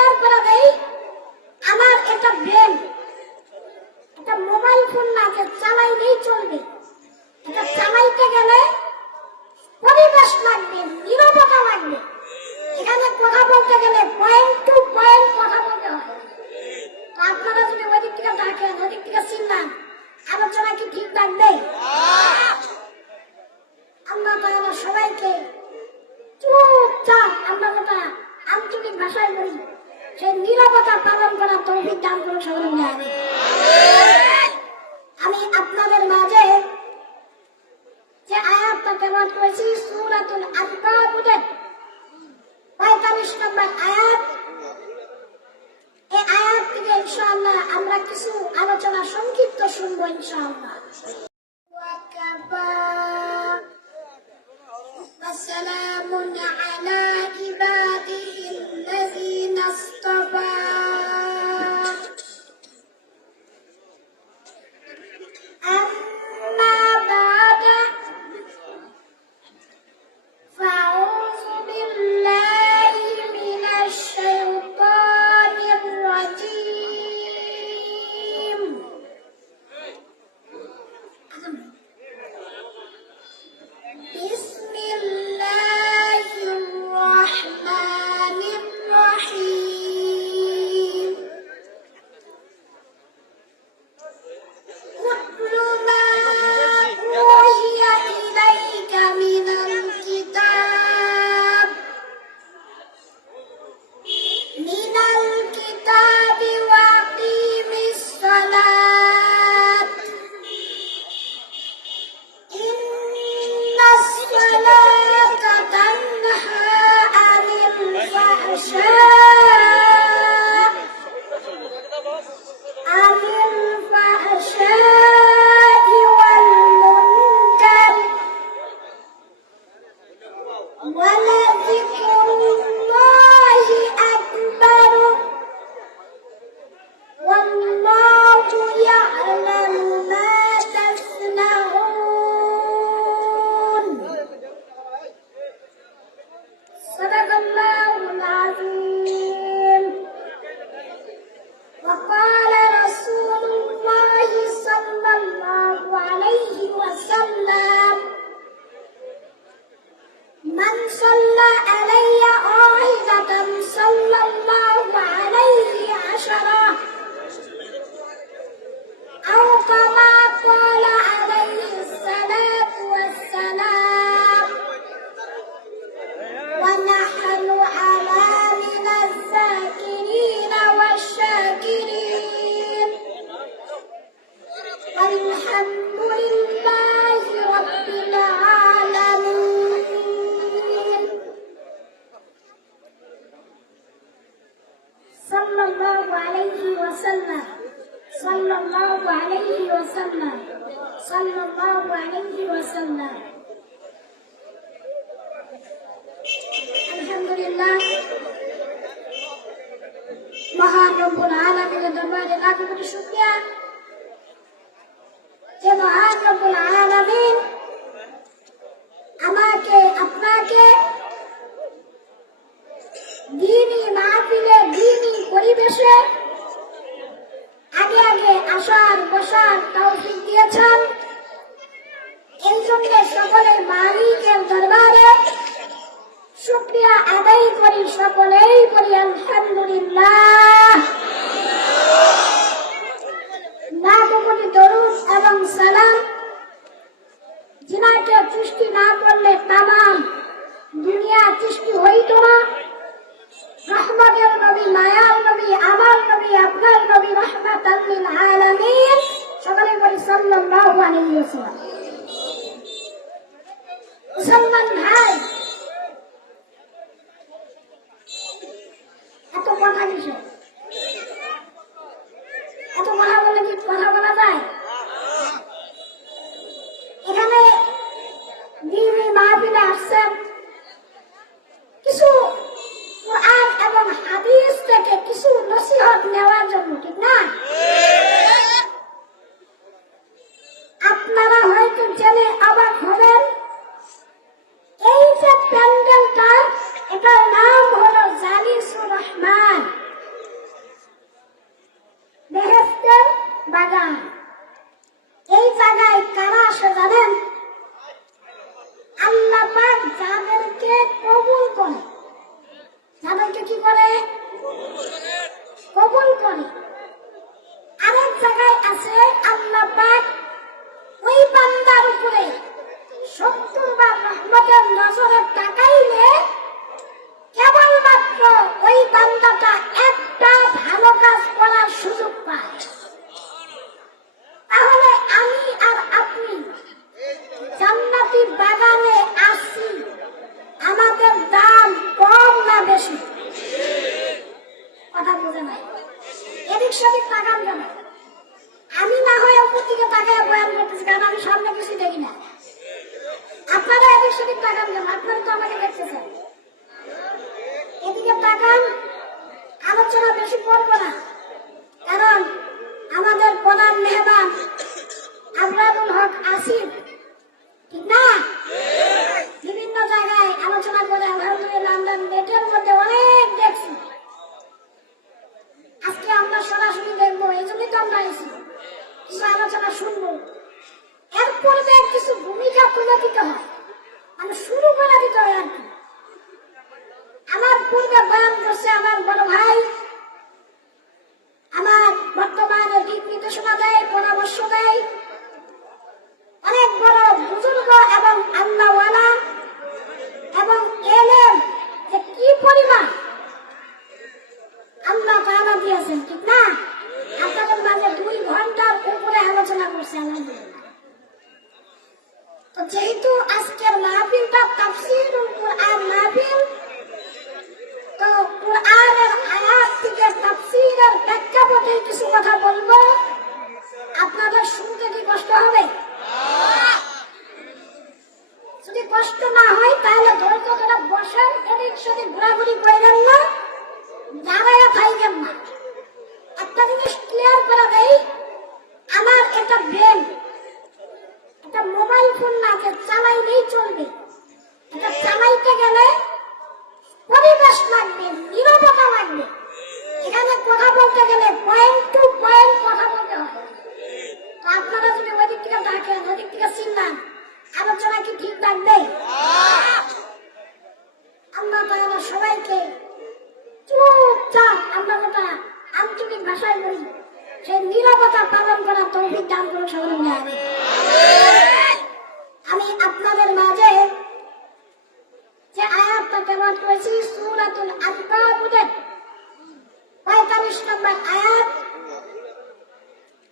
Clear করে দেই, আমার এটা ব্রেন, এটা মোবাইল ফোন না যে চালাইলেই চলবে। এটা চালাইতে গেলে পরিবেশ লাগবে, নীরবতা লাগবে। এখানে কথা বলতে গেলে পয়েন্ট টু পয়েন্ট কথা বলতে হয়। তো আপনারা যদি ওই দিক থেকে ডাকেন, ওই দিক থেকে চিনলাম, আলোচনা কি ঠিক থাকবে? আমরা তাহলে সবাইকে চুপচাপ, আমরা যেটা আঞ্চলিক ভাষায় বলি, সেই নীরবতা পালন করার তৌফিক দান করুন সকলে মিলে। আমি আপনাদের মাঝে যে আয়াতটা তেলাওয়াত করেছি সূরাতুল আনকাবুতের ৪৫ নম্বর আয়াত, এই আয়াত থেকে ইনশাআল্লাহ আমরা কিছু আলোচনা সংক্ষিপ্ত শুনবো ইনশাআল্লাহ। وسلام على عباده الذين اصطفى أما بعد فأعوذ بالله من الشيطان الرجيم. بسم الله الرحمن الرحيم. اتل ما أوحي إليك من الكتاب وأقيم الصلاة إن الصلاة تنهى عن الفحشاء والمنكر ولذكر الله أكبر والله يعلم ما تصنعون. صدق الله العظيم. وقال رسول الله صلى الله عليه وسلم من صلى علي واحدة صلى الله عليه عشرة أو كما قال عليه الصلاة والسلام. ونحن على من الذاكرين والشاكرين والحمد لله رب العالمين. صلى الله عليه وسلم صلى الله عليه وسلم صلى الله عليه وسلم. আলহামদুলিল্লাহ, মহান রব্বুল আলামিনের দরবারে লাখো কোটি শুকরিয়া যে মহান রব্বুল আলামিন আমাকে আপনাকে দ্বীনি মাহফিলে, দ্বীনি পরিবেশে আগে আগে আসার বসার তৌফিক দিয়েছেন। এই জন্য সকলের মালিকের দরবারে শুকরিয়া আদায় করি, সকলেই বলি আলহামদুলিল্লাহ। লাখো কোটি দরুদ এবং সালাম যিনাকে সৃষ্টি না করলে তামাম দুনিয়া সৃষ্টি হইত না। রহমতের নবী, মায়ার নবী, আমার নবী, আপনার নবী, রহমাতাল লিল আলামিন। সকলে বলি সাল্লাল্লাহু আলাইহি ওয়াসাল্লাম। মুসলমান ভাই, এত কথা কিসে? এত কথা বলে কি কথা বলা যায়? এখানে দ্বীনি মাহফিলে আসছেন কিছু কুরআন এবং হাদিস থেকে কিছু নসিহত নেওয়ার জন্য, ঠিক না? আপনারা হয়তো জেনে অবাক হবেন, এই যে প্যান্ডেলটা, এটার নাম হলো জালিসুর রহমান। কি করে? কবুল করে। আরেক জায়গায় আছে আল্লাহ পাক ওই বান্দার উপরে 70 বার রহমতের নজরে তাকাইলে কেবলমাত্র ওই বান্দাটা একটা ভালো কাজ করার সুযোগ পায়। তাহলে আমি আর আপনি জান্নাতি বাগানে আসছি, আমাদের দাম কম না বেশি? কথা বোঝে নাই, এদিক সেদিক তাকান কেন? আমি না হয় উপর দিকে তাকায় বয়ান করতেছি, কারণ আমি সামনে কিছু দেখি না। আপনারা এদিক সেদিক তাকান কেন? আপনারা তো আমাকে দেখতেছেন। এদিকে তাকান, আলোচনা বেশি করবো না, কারণ আমাদের প্রধান মেহমান আবরারুল হক আসিফ, ঠিক না, বিভিন্ন জায়গায় আলোচনা করে আলহামদুলিল্লাহ আমরা নেটের মধ্যে অনেক দেখছি। আজকে আমরা সরাসরি দেখবো, এই জন্যই তো আমরা এসেছি, কিছু আলোচনা শুনবো। এর পূর্বে কিছু ভূমিকা তুলে দিতে হয়, মানে শুরু করে দিতে হয় আর কি। আমার পূর্বে বয়ান করছে আমার বড় ভাই, আমার বর্তমানে দিক নির্দেশনা দেয়, পরামর্শ দেয়, অনেক বড় বুজুর্গ এবং আল্লাহওয়ালা এবং এলেম যে কি পরিমাণ আল্লাহ তাআলা দিয়েছেন, ঠিক না? আপনাদের মাঝে 2 ঘন্টার উপরে আলোচনা করছে আলহামদুলিল্লাহ। তো যেহেতু আজকের মাহফিলটা তাফসীরুল কুরআন মাহফিল, তো কুরআনের আয়াত থেকে তাফসীরের প্রেক্ষাপটে কিছু কথা বলবো। আপনাদের শুনতে কি কষ্ট হবে? যদি কষ্ট না হয় তাহলে ধৈর্য ধরে বসেন, এদিক সেদিক ঘোরাঘুরি করেন না, দাঁড়ায় থাকবেন না। একটা জিনিস ক্লিয়ার করে দেই, আমার এটা ব্রেন, এটা মোবাইল ফোন না যে চালাইলেই চলবে। এটা চালাইতে গেলে পরিবেশ লাগবে, নীরবতা লাগবে। এখানে কথা বলতে গেলে পয়েন্ট টু পয়েন্ট কথা বলতে হয়। তো আপনারা যদি ওই দিক থেকে ডাকেন, ওই দিক থেকে চিনলাম, আলোচনা কি ঠিক থাকবে? আল্লাহ তাআলা সবাইকে চুপচাপ, আমরা যেটা আঞ্চলিক ভাষায় বলি, সেই নীরবতা পালন করার তৌফিক দান করুন সবাই মিলে। আমি আপনাদের মাঝে যে আয়াতটা তেলাওয়াত করেছি সূরাতুল আনকাবুতের 45 নম্বর আয়াত,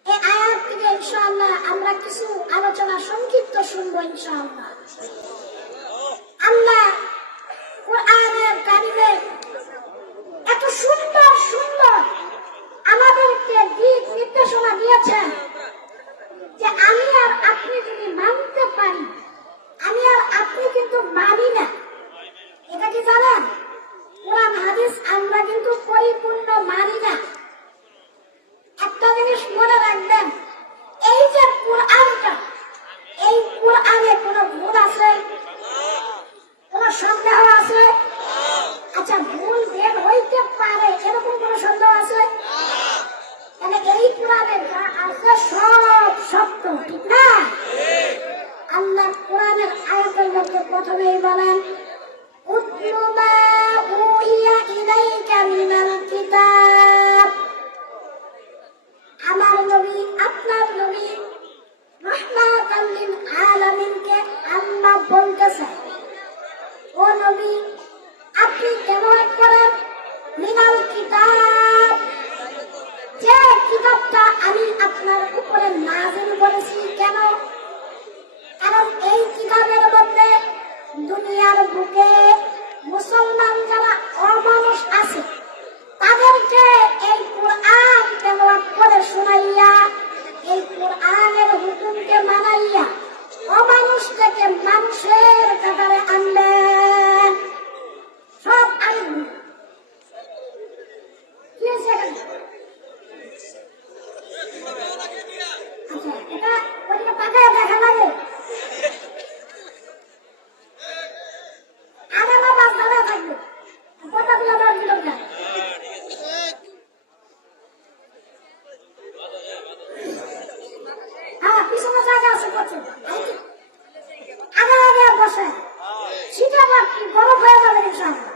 এই আয়াত থেকে ইনশাআল্লাহ আমরা কিছু আলোচনা সংক্ষিপ্ত শুনবো ইনশাআল্লাহ। আল্লাহ কুরআনের কারিমে এত সুন্দর সুন্দর আমাদেরকে দিক নির্দেশনা দিয়েছেন যে আমি আর আপনি যদি মানতে পারি, আমি আর আপনি কিন্তু মানি না। এটা কি জানেন? কোরআন হাদিস আমরা কিন্তু পরিপূর্ণ মানি না। একটা জিনিস মনে রাখবেন, এই যে কোরআনটা, এই কোরআনে কোনো ভুল আছে? কোন সন্দেহ আছে? আচ্ছা, ভুল বের হইতে পারে এরকম কোন সন্দেহ আছে? তাহলে এই কোরআনে যা আছে সব সত্য, ঠিক না? আল্লাহ কোরআনের আয়াতের মধ্যে প্রথমেই বলেন, উতলু মা উহিয়া ইলাইকা মিনাল কিতাব। আমার নবী, আপনার নবী রাহমাতাল লিল আলামিনকে আল্লাহ বলতেছেন, ও নবী আপনি তেলাওয়াত করেন মিনাল কিতাব, যে কিতাবটা আমি আপনার উপরে নাযিল করেছি। কেন? কারণ এই কিতাবের মধ্যে দুনিয়ার বুকে মুসলমান যারা অমানুষ আছে তাদেরকে এই কোরআন তেলাওয়াত করে শোনাইয়া, এই কোরআনের হুকুমকে মানাইয়া অমানুষ থেকে মানুষের কাতারে আনবেন। সব আইন কি হয়েছে এখানে? আচ্ছা, এটা ওইদিকে তাকায় দেখা লাগে। আগামা বাস দাঁড়া থাকবে, কথাগুলো আমার বিরোধী। হ্যাঁ, পিছনে জায়গা আছে প্রচুর, আগে আগে বসে, শীতের রাত্রি বরফ হয়ে যাবে ইনশাআল্লাহ।